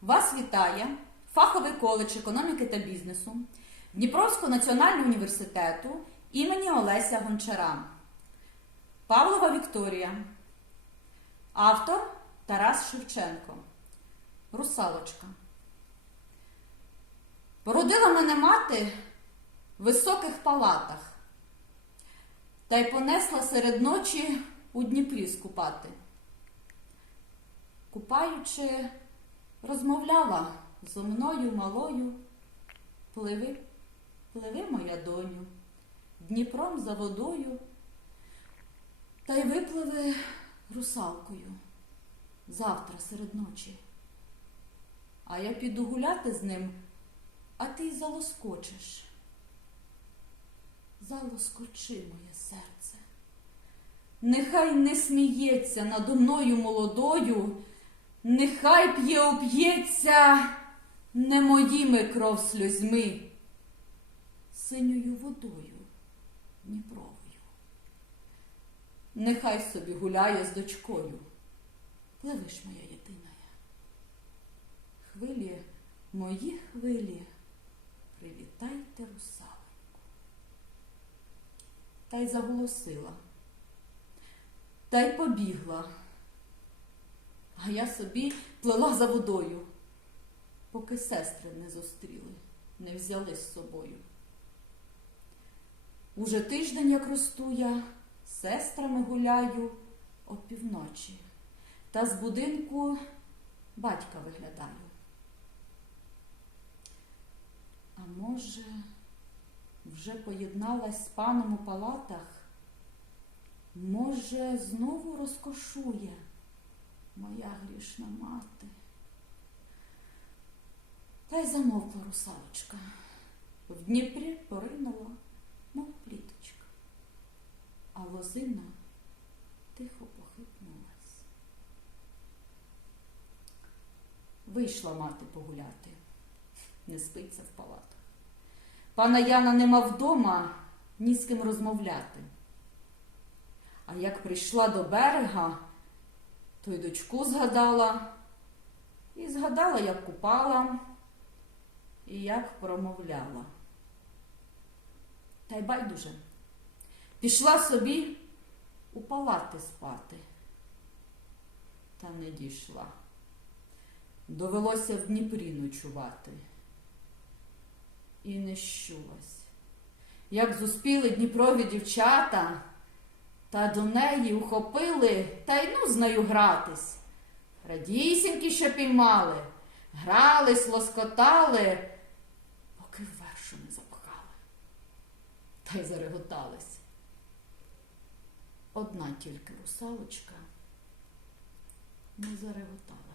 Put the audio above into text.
Вас вітає фаховий коледж економіки та бізнесу Дніпровського національного університету імені Олеся Гончара. Павлова Вікторія. Автор Тарас Шевченко. Русалочка. Породила мене мати в високих палатах та й понесла серед ночі у Дніпрі скупати. Купаючи, розмовляла зо мною малою. Пливи, пливи, моя доню, Дніпром за водою, та й випливи русалкою завтра серед ночі. А я піду гуляти з ним, а ти й залоскочиш. Залоскочи, моє серце. Нехай не сміється надо мною молодою, нехай п'є оп'ється не моїми кров сльозьми, синьою водою Дніпровою. Нехай собі гуляє з дочкою. Пливи ж, моя єдина. Хвилі, мої хвилі, привітайте русалоньку. Та й заголосила, та й побігла. А я собі плела за водою, поки сестри не зустріли, не взяли з собою. Уже тиждень, як росту я, сестрами гуляю опівночі, та з будинку батька виглядаю. А може, вже поєдналась з паном у палатах? Може, знову розкошує моя грішна мати? Та й замовкла русалочка. В Дніпрі поринула, мов пліточка, а лозина тихо похитнулась. Вийшла мати погуляти, не спиться в палатах. Пана Яна нема вдома ні з ким розмовляти. А як прийшла до берега, то й дочку згадала, і згадала, як купала і як промовляла. Та й байдуже, пішла собі у палати спати, та не дійшла. Довелося в Дніпрі ночувати. І не щулась. Як зуспіли Дніпрові дівчата, та до неї ухопили, та й ну з нею гратись. Радісінькі, що піймали, грались, лоскотали, поки вершу не запхали. Та й зареготались. Одна тільки русалочка не зареготала.